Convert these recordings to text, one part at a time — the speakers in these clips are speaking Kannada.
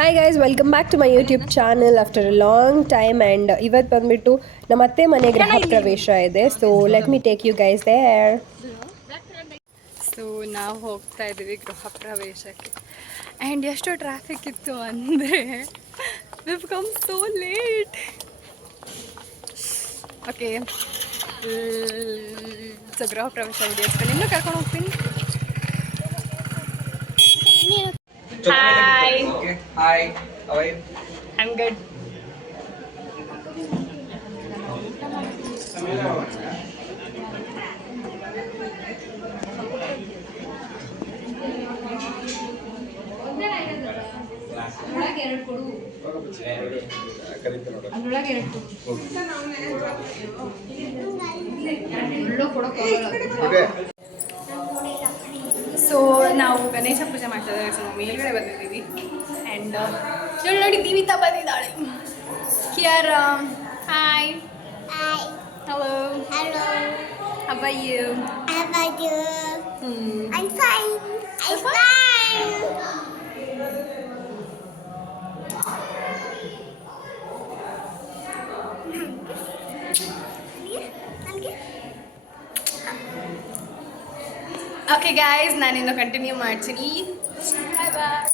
Hi guys, welcome back to my YouTube channel after a long time. And ಇವತ್ತು ಬಂದುಬಿಟ್ಟು ನಮ್ಮ ಅತ್ತೆ ಮನೆ ಗೃಹ ಪ್ರವೇಶ ಇದೆ. So let me take you guys there. So ನಾವು ಹೋಗ್ತಾ ಇದ್ದೀವಿ ಗೃಹ ಪ್ರವೇಶಕ್ಕೆ. ಆ್ಯಂಡ್ ಎಷ್ಟು ಟ್ರಾಫಿಕ್ ಇತ್ತು ಅಂದರೆ view come so late. Okay, so ಗೃಹ ಪ್ರವೇಶ ವಿಡಿಯೋಸ್ಗೆ ನಿನ್ನೂ ಕರ್ಕೊಂಡು ಹೋಗ್ತೀನಿ. Hi. Okay. Hi. How are you? I'm good. So ನಾವು ಗಣೇಶ ಪೂಜೆ ಮಾಡ್ತಾ ಇದ್ದೀವಿ. ಸೊ ಮೇಲ್ಗಡೆ ಬಂದಿದ್ದೀವಿ. ಆ್ಯಂಡ್ ಇವಳು ನೋಡಿ ದೀವಿತಾ ಬಂದಿದ್ದಾಳೆ. Kiara, hi. Hello. How are you? I'm fine. I'm fine. Okay guys, ನಾನಿನ್ನು ಕಂಟಿನ್ಯೂ ಮಾಡ್ತೀನಿ. ಬಾಯ್ ಬಾಯ್.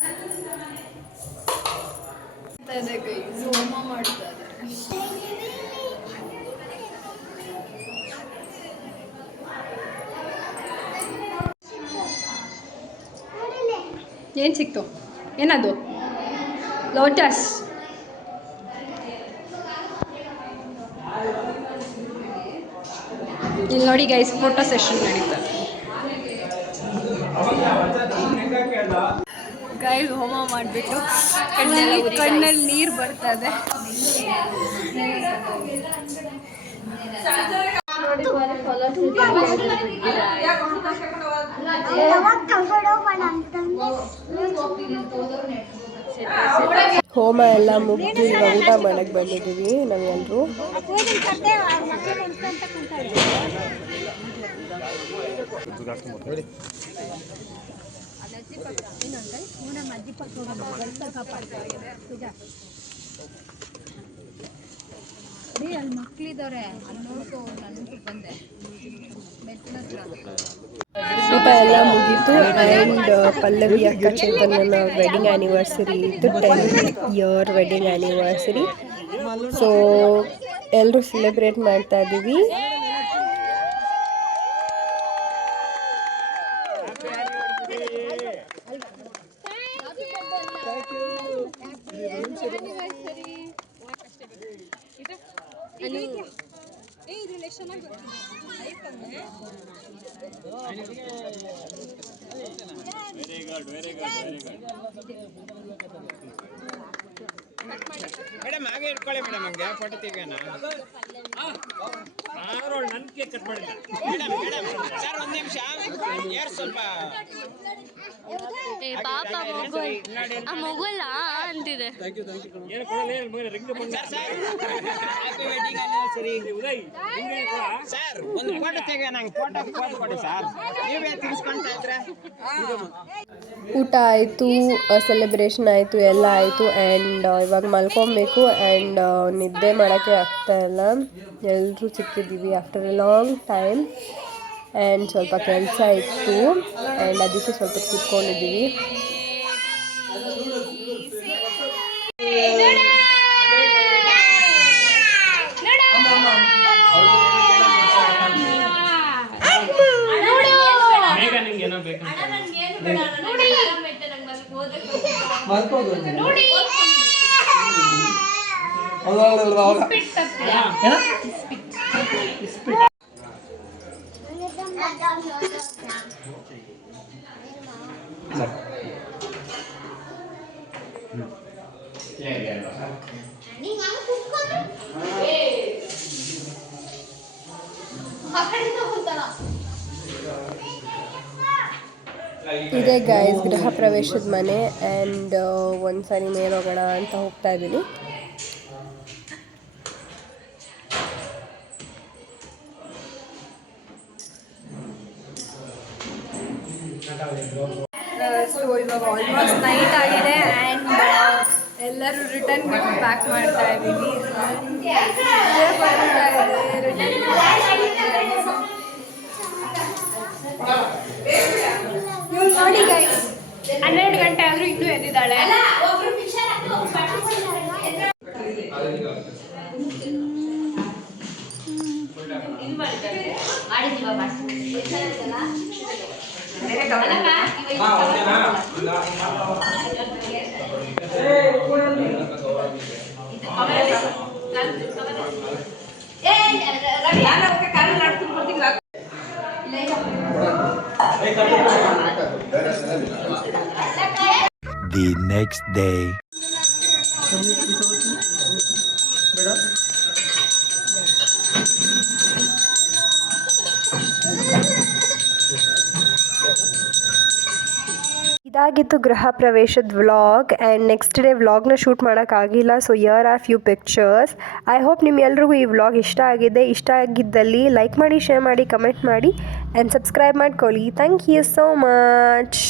ಹೋಮ ಮಾಡ್ತಾ ಇದ್ದಾರೆ. ಏನು ಸಿಕ್ತು? ಏನದು? ಲೋಟಸ್. ಇಲ್ಲಿ ನೋಡಿ ಗೈಸ್, ಫೋಟೋ ಸೆಷನ್ ನಡೀತದೆ. ಗೈಸ್ ಹೋಮ ಮಾಡಿಬಿಟ್ಟು ಕಣ್ಣಲ್ಲಿ ನೀರು ಬರ್ತದೆ. ಹೋಮ ಎಲ್ಲ ಮುಗಿದು ಇವಾಗ ಊಟ ಮಾಡಕ್ಕೆ ಬಂದಿದ್ದೀವಿ ನಾವೆಲ್ಲರೂ. ಅಲ್ಲಿ ಮಕ್ಳಿದ್ದಾರೆ, ಅಲ್ಲಿ ನೋಡ್ಕೊ. ನಾನು ಬಂದೆ ಊಟ ಎಲ್ಲ ಮುಗೀತು. ಆ್ಯಂಡ್ ಪಲ್ಲವಿ ಅಕ್ಕ ಚೈತನ್ಯನ ವೆಡ್ಡಿಂಗ್ ಆ್ಯನಿವರ್ಸರಿ ಇತ್ತು, 10th year wedding anniversary. So ಎಲ್ಲರೂ ಸೆಲೆಬ್ರೇಟ್ ಮಾಡ್ತಾ ಇದ್ದೀವಿ. ಮೇಡಮ್ ಹಾಗೆ ಇಟ್ಕೊಳ್ಳಿ ಮೇಡಮ್, ಹಂಗೆ ಫೋಟೋ ತೆಗೆಯೋಣ. ನನಗೆ ಕಟ್ ಮಾಡಿಲ್ಲ ಮೇಡಮ್. ಮೇಡಮ್ ಸರ್ ಒಂದು ನಿಮಿಷ ಯಾರು ಸ್ವಲ್ಪ ಪಾಪ ಮಗುಲ್ಲ ಅಂತಿದೆ. ಸರ್ ಒಂದು ಫೋಟೋ ತೆಗೆಯೋಣ, ನಂಗೆ ಫೋಟೋ ಕೊಡಿ ಸರ್. ನೀವೇ ತಿನ್ಸ್ಕೊಂತ ಇದ್ರೆ. ಊಟ ಆಯಿತು, ಸೆಲೆಬ್ರೇಷನ್ ಆಯಿತು, ಎಲ್ಲ ಆಯಿತು. ಆ್ಯಂಡ್ ಇವಾಗ ಮಲ್ಕೊಬೇಕು. ಆ್ಯಂಡ್ ನಿದ್ದೆ ಮಾಡೋಕ್ಕೆ ಆಗ್ತಾಯಿಲ್ಲ. ಎಲ್ಲರೂ ಸಿಕ್ಕಿದ್ದೀವಿ after a long time. And ಸ್ವಲ್ಪ ಕೆಲಸ ಇತ್ತು, ಆ್ಯಂಡ್ ಅದಕ್ಕೆ ಸ್ವಲ್ಪ ಕೂತ್ಕೊಂಡಿದ್ದೀವಿ. ಇದೇ ಗೈಸ್ ಗೃಹ ಪ್ರವೇಶದ ಮನೆ. ಆ್ಯಂಡ್ ಒಂದ್ಸರಿ ಮೇಲೆ ಹೋಗೋಣ ಅಂತ ಹೋಗ್ತಾ ಇದ್ದೀನಿ. ಸೊ ಇವಾಗ ಆಲ್ಮೋಸ್ಟ್ ನೈಟ್ ಆಗಿದೆ. ಆ್ಯಂಡ್ ಎಲ್ಲರೂ ರಿಟರ್ನ್ ಗಿಫ್ಟ್ ಪ್ಯಾಕ್ ಮಾಡ್ತಾ ಇದ್ದೀವಿ. ಇವ್ರು ನೋಡಿ ಗೈಸ್ 12 ಗಂಟೆ ಆದರೂ ಇನ್ನೂ ಎದ್ದಿದ್ದಾಳೆ. The next day. ಇದಾಗಿತ್ತು ಗೃಹ ಪ್ರವೇಶದ ವ್ಲಾಗ್ ಆ್ಯಂಡ್ ನೆಕ್ಸ್ಟ್ ಡೇ ವ್ಲಾಗ್ನ ಶೂಟ್ ಮಾಡೋಕ್ಕಾಗಿಲ್ಲ. So here are few pictures. I hope ನಿಮ್ಮೆಲ್ರಿಗೂ ಈ ವ್ಲಾಗ್ ಇಷ್ಟ ಆಗಿದೆ. ಇಷ್ಟ ಆಗಿದ್ದಲ್ಲಿ ಲೈಕ್ ಮಾಡಿ, ಶೇರ್ ಮಾಡಿ, ಕಮೆಂಟ್ ಮಾಡಿ ಆ್ಯಂಡ್ ಸಬ್ಸ್ಕ್ರೈಬ್ ಮಾಡ್ಕೊಳ್ಳಿ. Thank you so much.